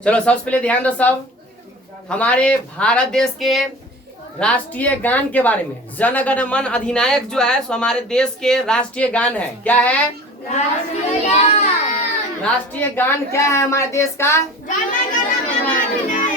चलो सबसे पहले ध्यान दो सब, हमारे भारत देश के राष्ट्रीय गान के बारे में। जन गण मन अधिनायक जो है सो हमारे देश के राष्ट्रीय गान है। क्या है? राष्ट्रीय गान। राष्ट्रीय गान क्या है हमारे देश का?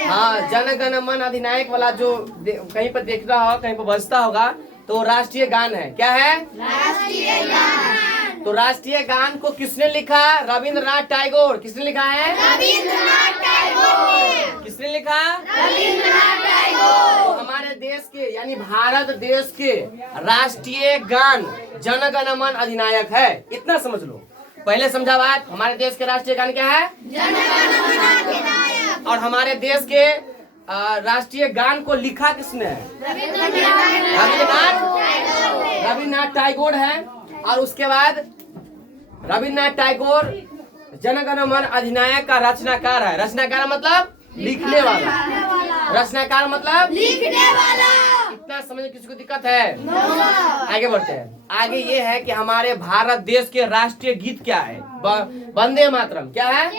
हाँ, जन गण मन अधिनायक वाला जो कहीं पर देख रहा हो, कहीं पर बजता होगा तो राष्ट्रीय गान है। क्या है? राष्ट्रीय गान। तो राष्ट्रीय गान को किसने लिखा? रविंद्रनाथ टैगोर। किसने लिखा है? रविंद्रनाथ टैगोर। किसने लिखा? रविंद्रनाथ टैगोर। तो हमारे देश के यानी भारत देश के राष्ट्रीय गान जन गण मन अधिनायक है। इतना समझ लो। पहले समझा बात, हमारे देश के राष्ट्रीय गान क्या है? जन गण मन अधिनायक। और हमारे देश के राष्ट्रीय गान को लिखा किसने है? रविंद्रनाथ टैगोर है। और उसके बाद रविंद्रनाथ टैगोर जन गण मन अधिनायक का रचनाकार है। रचनाकार मतलब लिखने वाला। रचनाकार मतलब लिखने वाला। इतना समझ, किसी को दिक्कत है? आगे बढ़ते हैं। आगे ये है कि हमारे भारत देश के राष्ट्रीय गीत क्या है? वंदे मातरम। क्या है?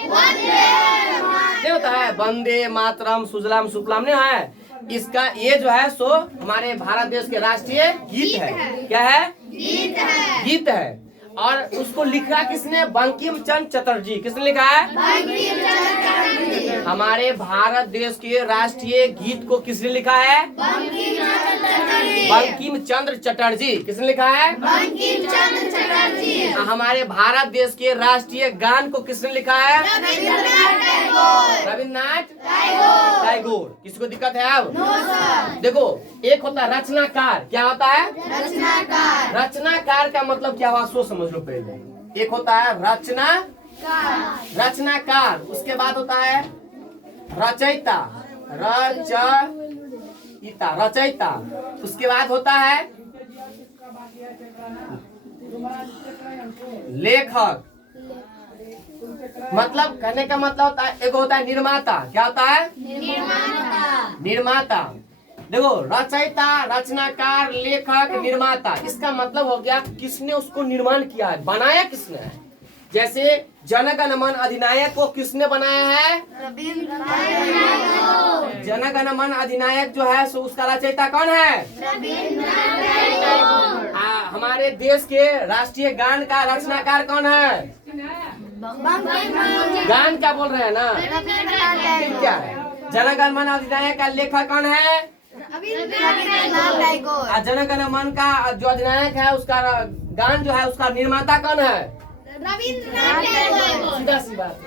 नहीं होता है वंदे मातरम सुजलाम सुफलाम, नहीं है इसका। ये जो है सो हमारे भारत देश के राष्ट्रीय गीत है। क्या है? गीत है। गीत है। और उसको लिखा किसने? बंकिम चंद्र चटर्जी। किसने लिखा है? बंकिम चंद्र चटर्जी। हमारे भारत देश के राष्ट्रीय गीत को किसने लिखा है? बंकिम चंद्र चटर्जी। किसने लिखा है? बंकिम चंद्र चटर्जी। हमारे भारत देश के राष्ट्रीय गान को किसने लिखा है? रविंद्रनाथ टैगोर। किसी को दिक्कत है? अब देखो, एक होता है रचनाकार। क्या होता है? रचनाकार। रचनाकार का मतलब क्या हुआ सो समझ लो पहले। एक होता है रचनाकार, उसके बाद होता है रचयिता, रचयिता। उसके बाद होता है लेखक। मतलब कहने का मतलब होता है, एक होता है निर्माता। क्या होता है? निर्माता। देखो, रचयिता, रचनाकार, लेखक, निर्माता। इसका मतलब हो गया किसने उसको निर्माण किया है, बनाया किसने है। जैसे जन गण मन अधिनायक को किसने बनाया है? जन गण मन अधिनायक जो है सो उसका रचयिता कौन है? हमारे देश के राष्ट्रीय गान का रचनाकार कौन है? गान क्या बोल रहे हैं ना? क्या है? जन गण मन अधिनायक का लेखक कौन है? जन गण मन का जो अधिनायक है उसका गान जो है उसका निर्माता कौन है? सीधा सी बात।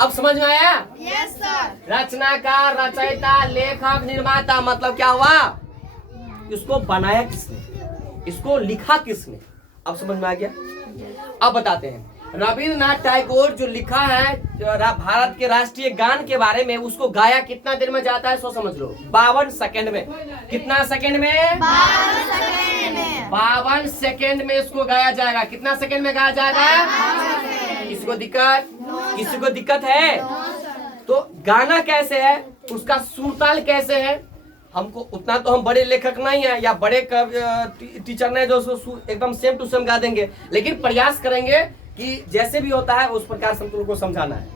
अब समझ में आया? Yes sir. रचनाकार, रचयिता, लेखक, निर्माता मतलब क्या हुआ? इसको बनाया किसने, इसको लिखा किसने। अब समझ में आ गया? अब बताते हैं रविंद्रनाथ टैगोर जो लिखा है भारत के राष्ट्रीय गान के बारे में, उसको गाया कितना देर में जाता है सो समझ लो। 52 सेकंड में। कितना सेकंड में? 52 सेकंड में इसको गाया जाएगा। कितना सेकंड में गाया जाएगा? किसी को दिक्कत? किसी को दिक्कत है? तो गाना कैसे है, उसका सुरताल कैसे है, हमको उतना तो हम बड़े लेखक नहीं है या बड़े टीचर नहीं जो एकदम सेम टू सेम गा देंगे, लेकिन प्रयास करेंगे कि जैसे भी होता है उस प्रकार से हम तुमको समझाना है।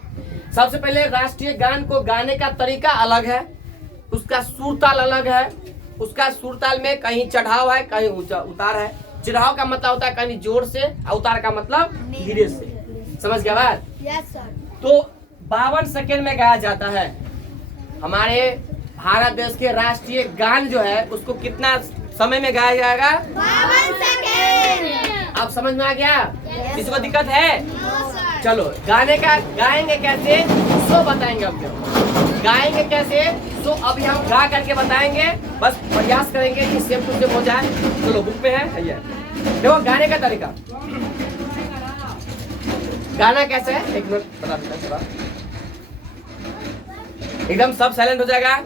सबसे पहले राष्ट्रीय गान को गाने का तरीका अलग है, उसका सुरताल अलग है। उसका सुरताल में कहीं चढ़ाव है, कहीं उतार है। चढ़ाव का मतलब होता है कहीं जोर से, उतार का मतलब धीरे से। समझ गया बात? Yes sir. तो 52 सेकेंड में गाया जाता है। हमारे भारत देश के राष्ट्रीय गान जो है उसको कितना समय में गाया जाएगा? 52 सेकेंड। अब समझ में आ गया? किसी को दिक्कत है? चलो, गाने का गाएंगे कैसे सो बताएंगे। अब गाएंगे कैसे सो अभी हम गा करके बताएंगे। बस प्रयास करेंगे कि सेम टू सेम हो जाए। चलो, बुक में है ये देखो गाने का तरीका। गाना कैसे है एक मिनट बता देता हूं। एकदम सब साइलेंट हो जाएगा।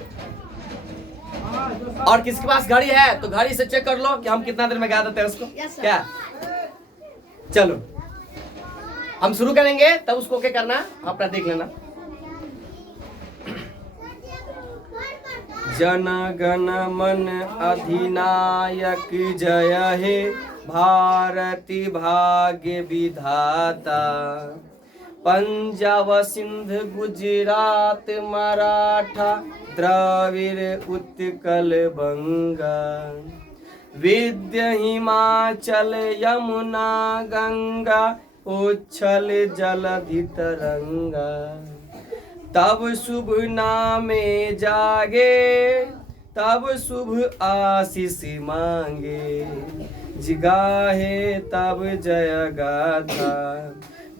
और किसके पास घड़ी है तो घड़ी से चेक कर लो कि हम कितना देर में गा देते हैं उसको। क्या? चलो, हम शुरू करेंगे तब उसको क्या करना अपना देख लेना। जन गण मन अधिनायक जय हे भारती भाग्य विधाता, पंजाब सिंध गुजरात मराठा द्रविड़ उत्कल बंगा, विंध्य हिमाचल यमुना गंगा, उच्छल जलधि तरंगा। तब शुभ नामे जागे, तब शुभ आशीष मांगे, जिगाहे तब जय गाथा।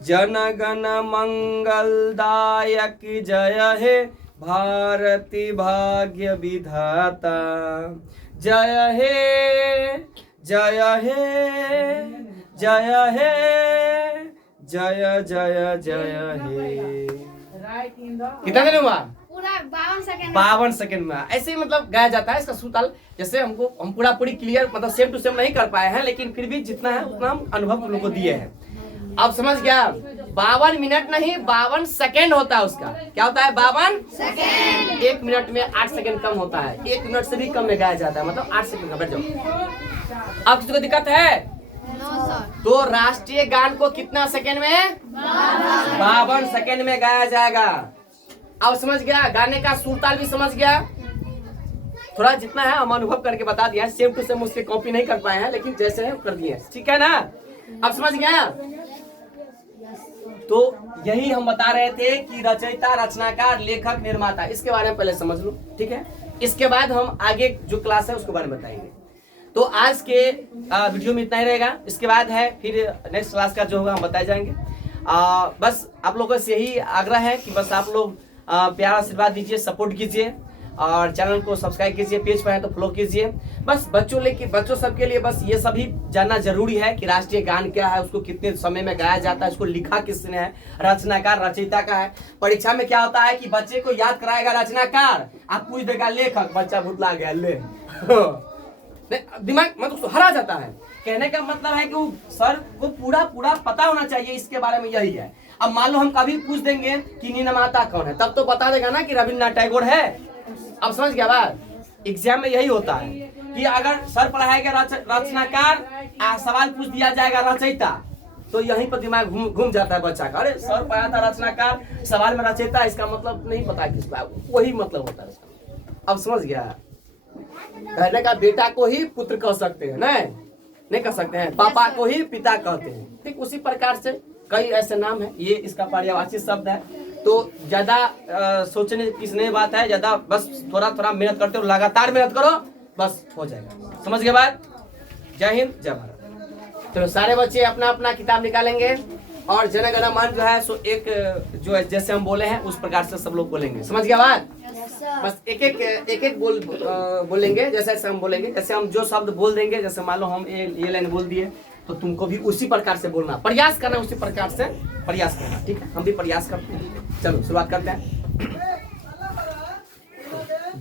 जन गण मंगलदायक जय हे, भारती भाग्य विधाता। जय हे जय हे जय हे, जय जय जय हे। कितना देर हुआ? पूरा 52 सेकंड। 52 सेकंड में ऐसे ही मतलब गाया जाता है इसका सुर ताल। जैसे हम पूरा पूरी क्लियर मतलब सेम टू सेम नहीं कर पाए हैं, लेकिन फिर भी जितना है उतना हम अनुभव लोगों को दिए हैं। अब समझ गया? 52 मिनट नहीं 52 सेकंड होता है उसका। क्या होता है? 52 सेकंड। 1 मिनट में 8 सेकंड कम होता है, 1 मिनट से भी कम में गाया जाता है, मतलब 8 सेकंड का। बैठ जाओ। अब किसी को दिक्कत है? No sir. तो राष्ट्रीय गान को कितना सेकंड में? 52 सेकंड में गाया जाएगा। अब समझ गया? गाने का सुर ताल भी समझ गया? थोड़ा जितना है हम अनुभव करके बता दिया, सेम टू सेम उसके कॉपी नहीं कर पाए हैं, लेकिन जैसे है कर दिए। ठीक है ना? अब समझ गया? तो यही हम बता रहे थे कि रचयिता, रचनाकार, लेखक, निर्माता, इसके बारे में पहले समझ लो। ठीक है? इसके बाद हम आगे जो क्लास है उसके बारे में बताएंगे। तो आज के वीडियो में इतना ही रहेगा। इसके बाद है फिर नेक्स्ट क्लास का जो होगा हम बताए जाएंगे। बस आप लोगों से यही आग्रह है कि बस आप लोग प्यार आशीर्वाद दीजिए, सपोर्ट कीजिए और चैनल को सब्सक्राइब कीजिए, पेज पर है तो फॉलो कीजिए। बस बच्चों सबके लिए बस ये सभी जानना जरूरी है कि राष्ट्रीय गान क्या है, उसको कितने समय में गाया जाता है, उसको लिखा किसने है, रचनाकार रचयिता का है। परीक्षा में क्या होता है कि बच्चे को याद कराएगा रचनाकार, आप पूछ देगा लेखक, बच्चा भुतला गया ले दिमाग मतलब हरा जाता है। कहने का मतलब है कि वो सर को पूरा पता होना चाहिए इसके बारे में, यही है। अब मान लो हम कभी पूछ देंगे कि निर्माता कौन है, तब तो बता देगा ना कि रविन्द्रनाथ टैगोर है। अब समझ गया बात? एग्जाम में यही होता है कि अगर सर पढ़ाएगा रचनाकार, सवाल पूछ दिया जाएगा रचयिता, तो यहीं पर दिमाग घूम जाता है बच्चा का। अरे सर पढ़ा था रचनाकार, सवाल में रचयिता, इसका मतलब नहीं पता किसका, वही मतलब होता है इसका। अब समझ गया? कहने का बेटा को ही पुत्र कह सकते हैं, नहीं कह सकते हैं। पापा को ही पिता कहते हैं। ठीक उसी प्रकार से कई ऐसे नाम है, ये इसका पर्यायवाची शब्द है। तो ज्यादा सोचने की नहीं बात है, ज्यादा बस थोड़ा मेहनत करते हो, लगातार मेहनत करो, बस हो जाएगा। समझ गए बात? जय हिंद, जय भारत। तो सारे बच्चे अपना अपना किताब निकालेंगे और जन गण मन जो है सो एक जो है जैसे हम बोले हैं उस प्रकार से सब लोग बोलेंगे। समझ गया बात? बस एक एक बोलेंगे, जैसे हम बोलेंगे, जैसे हम जो शब्द बोल देंगे, जैसे मान लो हम ये लाइन बोल दिए तो तुमको भी उसी प्रकार से बोलना, प्रयास करना, उसी प्रकार से प्रयास करना। ठीक है? हम भी प्रयास करते हैं। चलो शुरुआत करते हैं।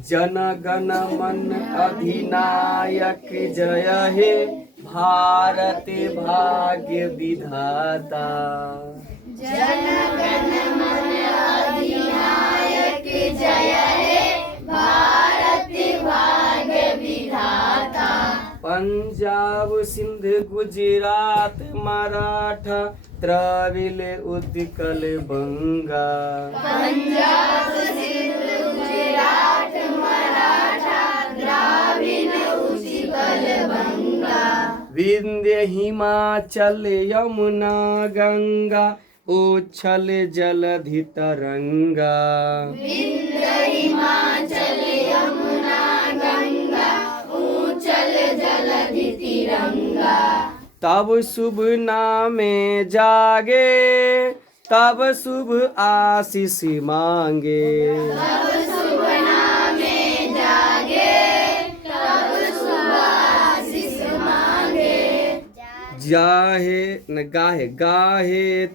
जन गण मन अधिनायक जय हे, भारत भाग्य विधाता। जन गण मन अधिनायक जय हे, भारत भाग्य विधाता। पंजाब सिंध गुजरात मराठा द्रविड़ उत्कल बंगा, पंजाब सिंध गुजरात मराठा द्रविड़ उत्कल बंगा, विंध्य हिमाचल यमुना गंगा, उच्छल जलधि तरंगा। विंध्य हिमाचल यमुना गंगा, उच्छल जलधि तिरंगा। तब शुभ नामे जागे, तब शुभ आशीष मांगे, तब शुभ नामे जागे, तब शुभ आशीष मांगे। गाहे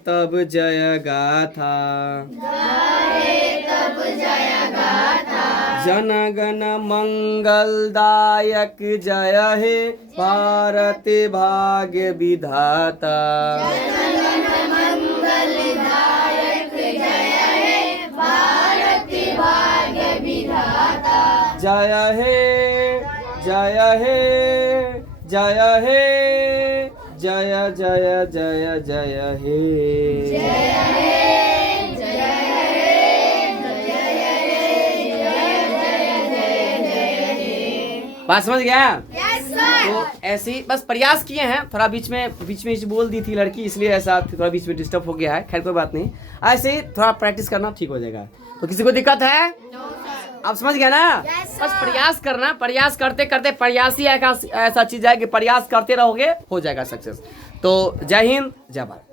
तब जय गाथा, गाहे तब जय गाथा। जन गण मंगलदायक जय हे, भारत भाग्य विधाता। जन गण मंगलदायक जय हे, भारत भाग्य विधाता। जय हे जय हे जय हे, जय जय जय जय हे। बात समझ गया? Yes sir. तो ऐसे ही बस प्रयास किए हैं, थोड़ा बीच में बोल दी थी लड़की, इसलिए ऐसा थोड़ा बीच में डिस्टर्ब हो गया है। खैर कोई बात नहीं, ऐसे ही थोड़ा प्रैक्टिस करना ठीक हो जाएगा। तो किसी को दिक्कत है? आप समझ गया ना? Yes, बस प्रयास करना, प्रयास करते करते, प्रयास ही ऐसा चीज है कि प्रयास करते रहोगे हो जाएगा सक्सेस। तो जय हिंद, जय भारत।